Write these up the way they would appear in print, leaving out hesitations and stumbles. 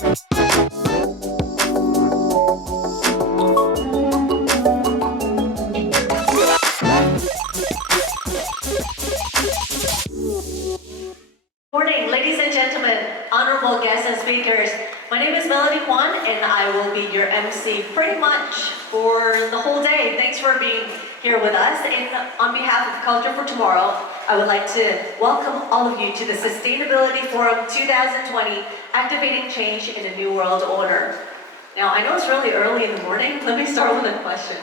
Morning, ladies and gentlemen, honorable guests and speakers. My name is Kwan, and I will be your MC pretty much for the whole day. Thanks for being here with us. And on behalf of Culture for Tomorrow, I would like to welcome all of you to the Sustainability Forum 2020, Activating Change in a New World Order. Now, I know it's really early in the morning. Let me start with a question.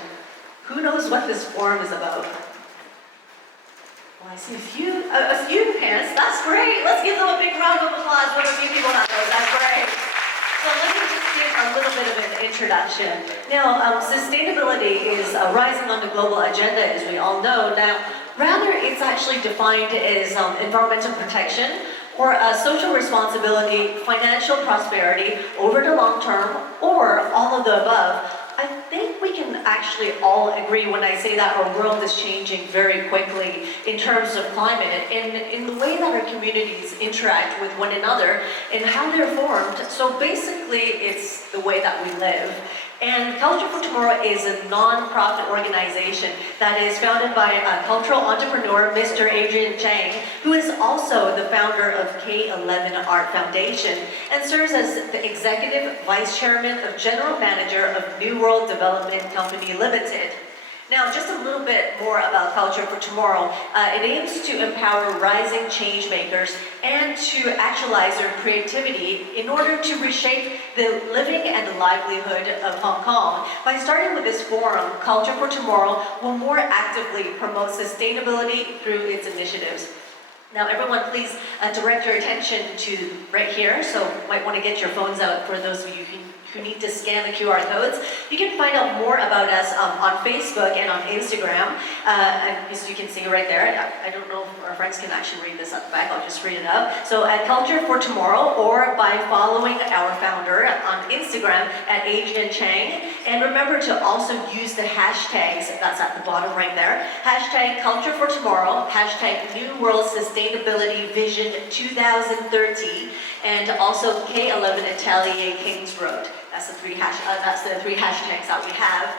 Who knows what this forum is about? Well, I see a few hands. That's great. Let's give them a big round of applause for a few people that know. That's great. So let me just give a little bit of an introduction. Now, sustainability is rising on the global agenda, as we all know. Now, rather, it's actually defined as environmental protection or social responsibility, financial prosperity over the long term, or all of the above. I think we can actually all agree when I say that our world is changing very quickly in terms of climate and in the way that our communities interact with one another and how they're formed. So basically, it's the way that we live. And Culture for Tomorrow is a non-profit organization that is founded by a cultural entrepreneur, Mr. Adrian Chang, who is also the founder of K11 Art Foundation and serves as the executive vice chairman of general manager of New World Development Company Limited. Now, just a little bit more about Culture for Tomorrow. It aims to empower rising change makers and to actualize their creativity in order to reshape the living and the livelihood of Hong Kong. By starting with this forum, Culture for Tomorrow will more actively promote sustainability through its initiatives. Now, everyone, please direct your attention to right here. So, you might want to get your phones out for those of you who need to scan the QR codes. You can find out more about us on Facebook and on Instagram. And as you can see right there, I don't know if our friends can actually read this at the back. I'll just read it up. So at Culture for Tomorrow, or by following our founder on Instagram at Adrian Chang. And remember to also use the hashtags, that's at the bottom right there. Hashtag Culture for Tomorrow, hashtag New World Sustainability Vision 2030, and also K11 Atelier Kings Road. That's the three hashtags that we have.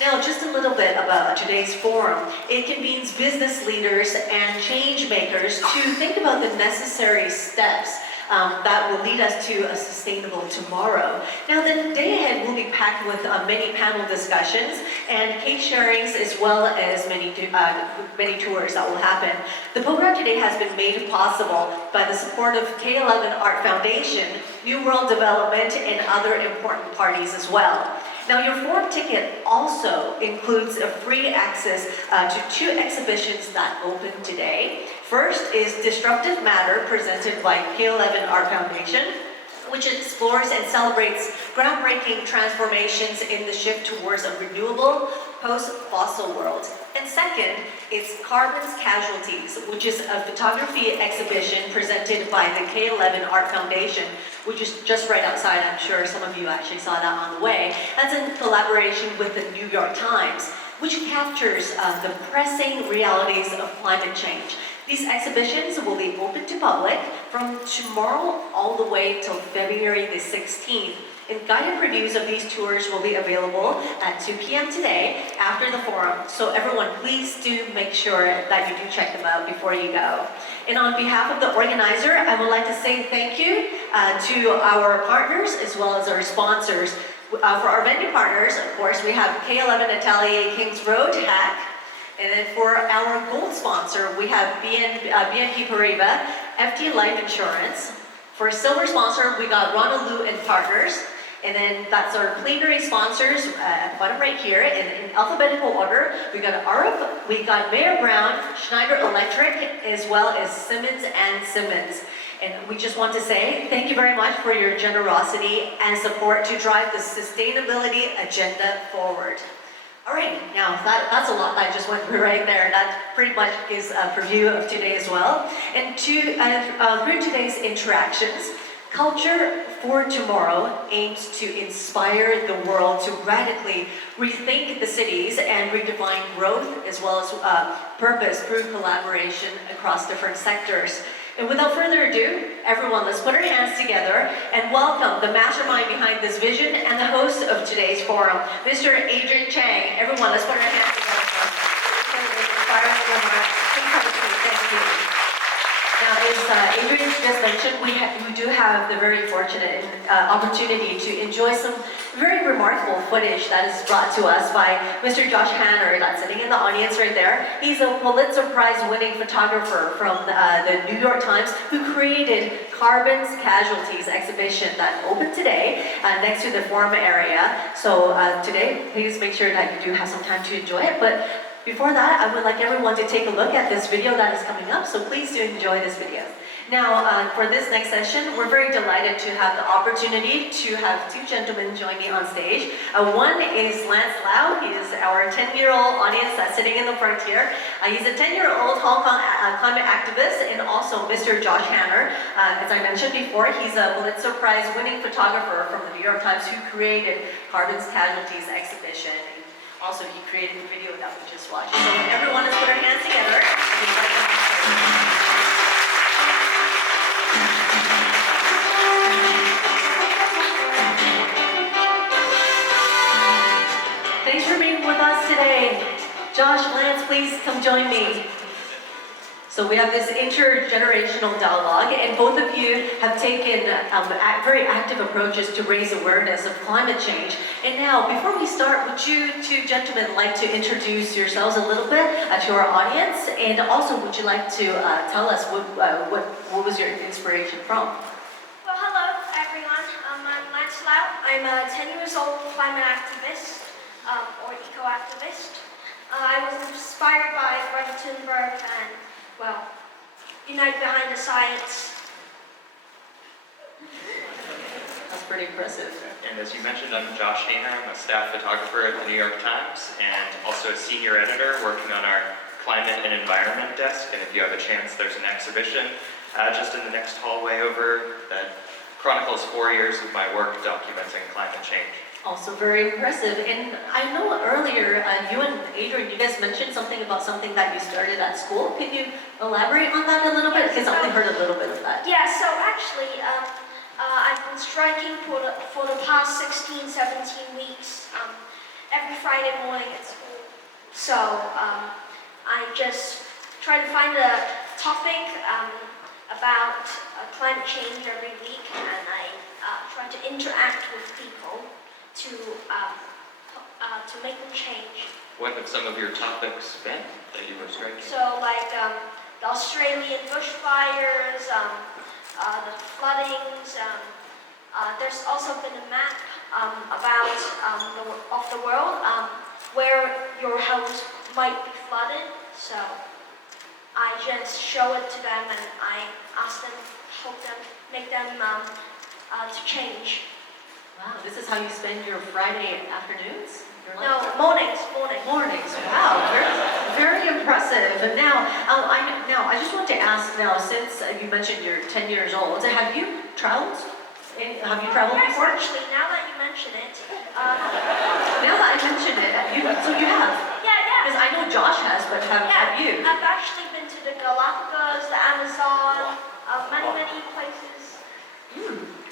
Now, just a little bit about today's forum. It convenes business leaders and change makers to think about the necessary steps that will lead us to a sustainable tomorrow. Now, the day ahead will be packed with many panel discussions and cake sharings, as well as many tours that will happen. The program today has been made possible by the support of K11 Art Foundation, New World Development, and other important parties as well. Now, your forum ticket also includes a free access to two exhibitions that open today. First is Disruptive Matter, presented by K11 Art Foundation, which explores and celebrates groundbreaking transformations in the shift towards a renewable, post-fossil world. And second, it's Carbon's Casualties, which is a photography exhibition presented by the K11 Art Foundation, which is just right outside. I'm sure some of you actually saw that on the way. That's in collaboration with the New York Times, which captures the pressing realities of climate change. These exhibitions will be open to public from tomorrow all the way till February the 16th. And guided reviews of these tours will be available at 2 p.m. today after the forum. So everyone, please do make sure that you do check them out before you go. And on behalf of the organizer, I would like to say thank you to our partners as well as our sponsors. For our venue partners, of course, we have K11 Atelier Kings Road, HAC. And then for our gold sponsor, we have BNP Paribas, FT Life Insurance. For silver sponsor, we got Ronald and Partners. And then that's our plenary sponsors at the bottom right here. And in alphabetical order, we got ARP, we got Mayor Brown, Schneider Electric, as well as Simmons and Simmons. And we just want to say thank you very much for your generosity and support to drive the sustainability agenda forward. All right, now that's a lot that I just went through right there. That pretty much is a preview of today as well. And through today's interactions, Culture for Tomorrow aims to inspire the world to radically rethink the cities and redefine growth as well as purpose through collaboration across different sectors. And without further ado, everyone, let's put our hands together and welcome the mastermind behind this vision and the host of today's forum, Mr. Adrian Chang. Everyone, let's put our hands together for him. Inspiring remarks. Please have a seat. Thank you. Now, as Adrian just mentioned, we do have the very fortunate opportunity to enjoy some very remarkable footage that is brought to us by Mr. Josh Hanner, that's sitting in the audience right there. He's a Pulitzer Prize-winning photographer from the New York Times who created Carbon's Casualties exhibition that opened today next to the forum area. So today, please make sure that you do have some time to enjoy it. But before that, I would like everyone to take a look at this video that is coming up, so please do enjoy this video. Now, for this next session, we're very delighted to have the opportunity to have two gentlemen join me on stage. One is Lance Lau. He is our 10-year-old audience that's sitting in the front here. He's a 10-year-old Hong Kong climate activist, and also Mr. Josh Hanner. As I mentioned before, he's a Pulitzer Prize-winning photographer from the New York Times who created Carbon's Casualties exhibition. Also, he created the video that we just watched. So everyone, let's put our hands together. Thanks for being with us today. Josh, Lance, please come join me. So we have this intergenerational dialogue, and both of you have taken very active approaches to raise awareness of climate change. And now, before we start, would you two gentlemen like to introduce yourselves a little bit to our audience? And also, would you like to tell us what was your inspiration from? Well, hello, everyone. I'm Lance Lau. I'm a 10 years old climate activist, or eco-activist. I was inspired by Greta Thunberg and, well, Unite Behind the Science. That's pretty impressive. And as you mentioned, I'm Josh Hanner. I'm a staff photographer at the New York Times and also a senior editor working on our climate and environment desk. And if you have a chance, there's an exhibition just in the next hallway over that chronicles 4 years of my work documenting climate change. Also very impressive. And I know earlier you and Adrian, you guys mentioned something about something that you started at school. Can you elaborate on that a little bit? Because I only heard a little bit of that. Yeah, so actually, I've been striking for the past 16, 17 weeks, every Friday morning at school. So I just try to find a topic about climate change every week, and I try to interact with people to make them change. What have some of your topics been that you were striking? So like the Australian bushfires, the floodings. There's also been a map about the world where your house might be flooded. So I just show it to them and I ask them, help them, make them to change. Wow, this is how you spend your Friday afternoons? No, mornings. Mornings, wow, very impressive. And now, I just want to ask now, since you mentioned you're 10 years old, have you traveled? Have you traveled Yes, before? actually, now that you mention it. Now that I mentioned it, so you have? Yeah. Because I know Josh has, but have you? I've actually been to the Galapagos, the Amazon, many places.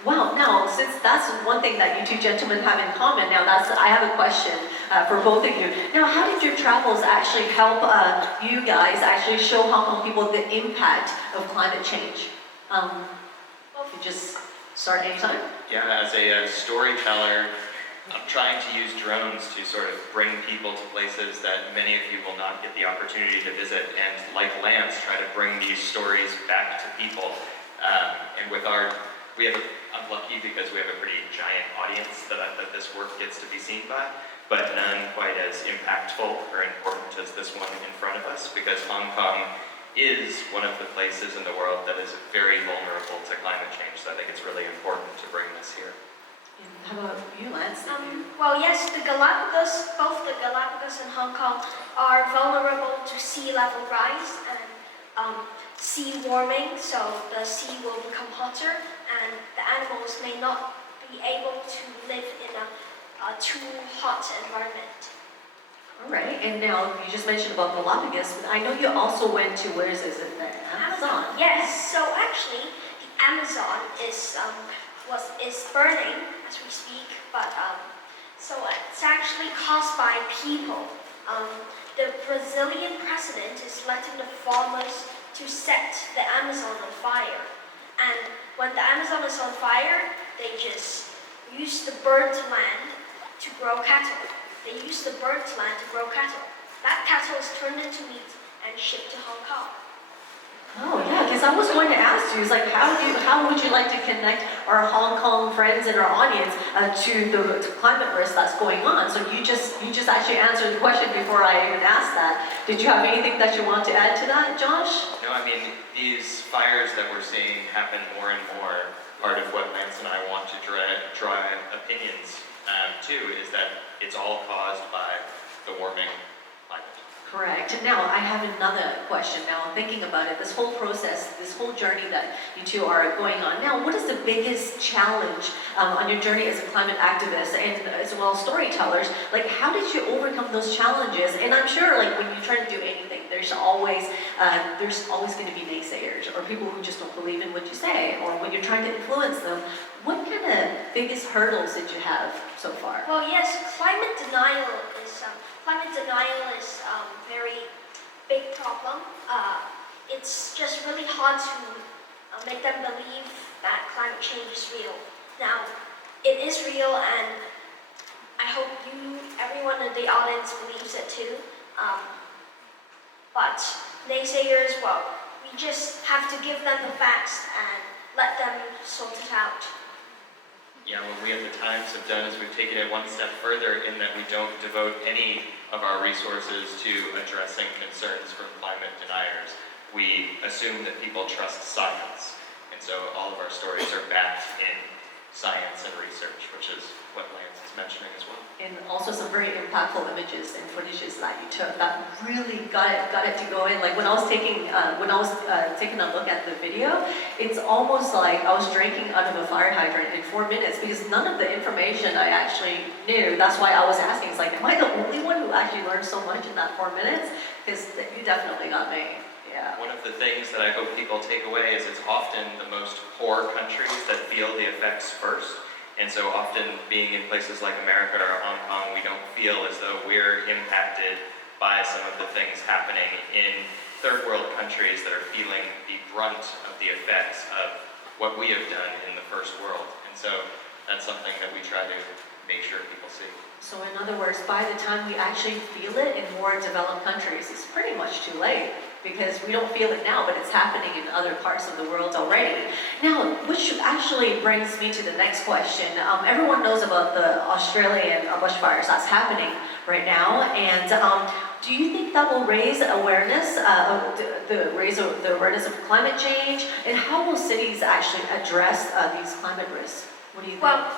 Wow, now, since that's one thing that you two gentlemen have in common, I have a question for both of you. Now, how did your travels actually help you guys actually show Hong Kong people the impact of climate change? You just start anytime? Yeah, as a storyteller, I'm trying to use drones to sort of bring people to places that many of you will not get the opportunity to visit, and like Lance, try to bring these stories back to people. And with I'm lucky because we have a pretty giant audience that this work gets to be seen by, but none quite as impactful or important as this one in front of us, because Hong Kong is one of the places in the world that is very vulnerable to climate change, so I think it's really important to bring this here. And how about you, Lance? Well, yes, both the Galapagos and Hong Kong are vulnerable to sea level rise and sea warming, so the sea will become hotter and the animals may not be able to live in a too hot environment. All right, and now you just mentioned about Galapagos. I know you also went to, where is it, the Amazon? Yes. So actually, the Amazon is burning as we speak, but so it's actually caused by people. Um, the Brazilian president is letting the farmers to set the Amazon on fire, and when the Amazon is on fire, they just use the burnt land to grow cattle. They use the burnt land to grow cattle. That cattle is turned into meat and shipped to Hong Kong. Oh yeah, because I was going to ask you, is like, how would you like to connect our Hong Kong friends and our audience to the climate risk that's going on? So you just actually answered the question before I even asked that. Did you have anything that you want to add to that, Josh? No, I mean, these fires that we're seeing happen more and more. Part of what Lance and I want to draw opinions to is that it's all caused by the warming climate. Correct. And now I have another question. Now I'm thinking about it. This whole process, this whole journey that you two are going on. Now, what is the biggest challenge on your journey as a climate activist and as well as storytellers? Like, how did you overcome those challenges? And I'm sure, like, when you try to do anything, there's always going to be naysayers or people who just don't believe in what you say, or when you're trying to influence them. What kind of biggest hurdles did you have so far? Well, yes, climate denial is very big problem. It's just really hard to make them believe that climate change is real. Now, it is real, and I hope everyone in the audience believes it too. But naysayers, well, we just have to give them the facts and let them sort it out. Yeah, what we at the Times have done is we've taken it one step further in that we don't devote any of our resources to addressing concerns from climate deniers. We assume that people trust science, and so all of our stories are backed in science and research, which is what Lance is mentioning as well. And also some very impactful images and footages that you took that really got it to go in. Like when I was taking a look at the video, it's almost like I was drinking out of a fire hydrant in 4 minutes because none of the information I actually knew. That's why I was asking. It's like, am I the only one who actually learned so much in that 4 minutes? Because you definitely got me. Yeah. One of the things that I hope people take away is it's often the most poor countries that feel the effects first. And so often being in places like America or Hong Kong, we don't feel as though we're impacted by some of the things happening in third world countries that are feeling the brunt of the effects of what we have done in the first world. And so that's something that we try to make sure people see. So in other words, by the time we actually feel it in more developed countries, it's pretty much too late. Because we don't feel it now, but it's happening in other parts of the world already. Now, which actually brings me to the next question. Everyone knows about the Australian bushfires that's happening right now, and do you think that will raise awareness, the awareness of climate change, and how will cities actually address these climate risks? What do you think? Well,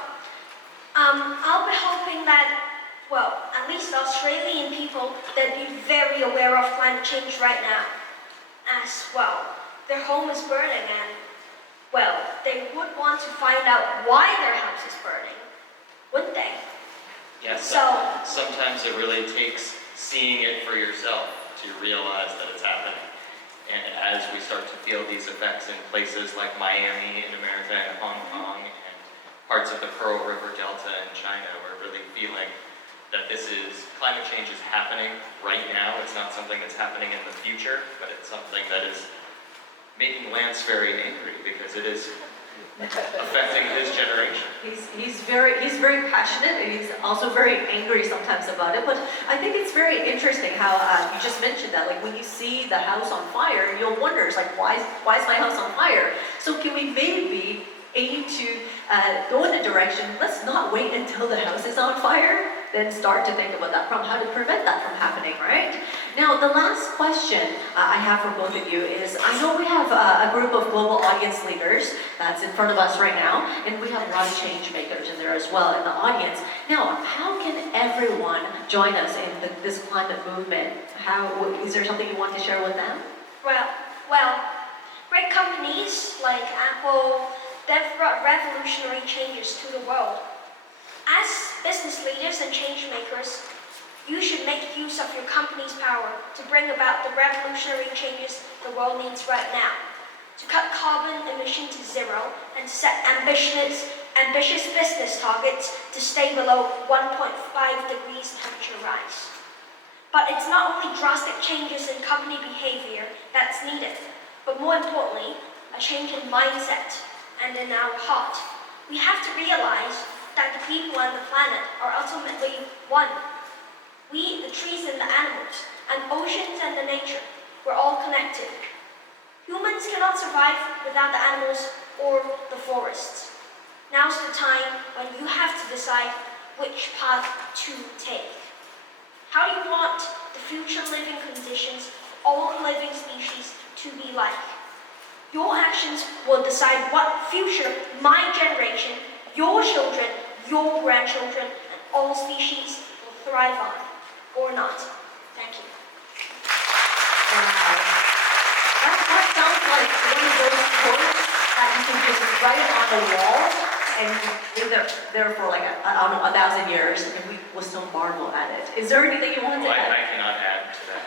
I'll be hoping that, well, at least Australian people, they'd be very aware of climate change right now. As well, their home is burning and, well, they would want to find out why their house is burning, wouldn't they? Yes, So sometimes it really takes seeing it for yourself to realize that it's happening. And as we start to feel these effects in places like Miami in America and Hong Kong and parts of the Pearl River Delta in China, we're really feeling that climate change is happening right now. It's not something that's happening in the future, but it's something that is making Lance very angry because it is affecting his generation. He's very passionate, and he's also very angry sometimes about it. But I think it's very interesting how you just mentioned that. Like when you see the house on fire, you'll wonder, it's like, why is my house on fire? So can we maybe aim to go in a direction? Let's not wait until the house is on fire, then start to think about that problem, how to prevent that from happening, right? Now, the last question I have for both of you is, I know we have a group of global audience leaders that's in front of us right now, and we have a lot of change makers in there as well in the audience. Now, how can everyone join us in this climate movement? Is there something you want to share with them? Well, great companies like Apple, they've brought revolutionary changes to the world. As business leaders and change makers, You should make use of your company's power to bring about the revolutionary changes the world needs right now. To cut carbon emission to zero and set ambitious business targets to stay below 1.5 degrees temperature rise. But it's not only drastic changes in company behavior that's needed, but more importantly, a change in mindset and in our heart. We have to realize that the people and the planet are ultimately one. We, the trees and the animals, and oceans and the nature, we're all connected. Humans cannot survive without the animals or the forests. Now's the time when you have to decide which path to take. How do you want the future living conditions of all living species to be like? Your actions will decide what future my generation, your children, your grandchildren, and all species will thrive on, or not. Thank you. Wow. That sounds like one of those quotes that you can just write on the wall and leave it there for like, I don't know, 1,000 years, and we will still marvel at it. Is there anything you wanted to Well, add? I cannot add to that.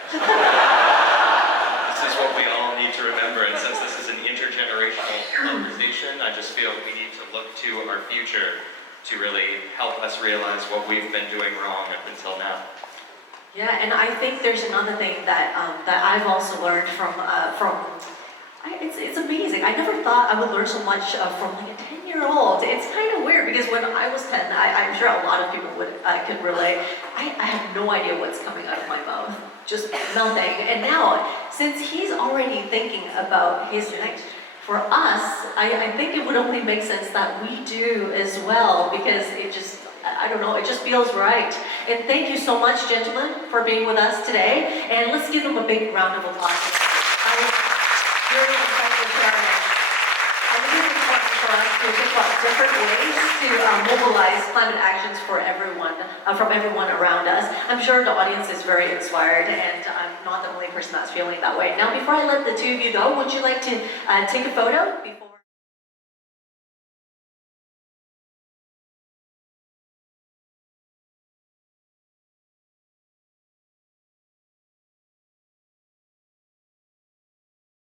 This is what we all need to remember, and since this is an intergenerational conversation, I just feel we need to look to our future to really help us realize what we've been doing wrong up until now. Yeah, and I think there's another thing that that I've also learned it's amazing. I never thought I would learn so much from like a 10-year-old. It's kind of weird because when I was 10, I'm sure a lot of people could relate. I had no idea what's coming out of my mouth, just nothing. And now, since he's already thinking about his next, for us, I think it would only make sense that we do as well because it just, I don't know, it just feels right. And thank you so much, gentlemen, for being with us today. And let's give them a big round of applause. Very excited to share our next. I think it's important for us to think about different ways to mobilize climate actions for everyone, from everyone around us. I'm sure the audience is very inspired, and I'm not the only person that's feeling that way. Now, before I let the two of you go, would you like to take a photo before?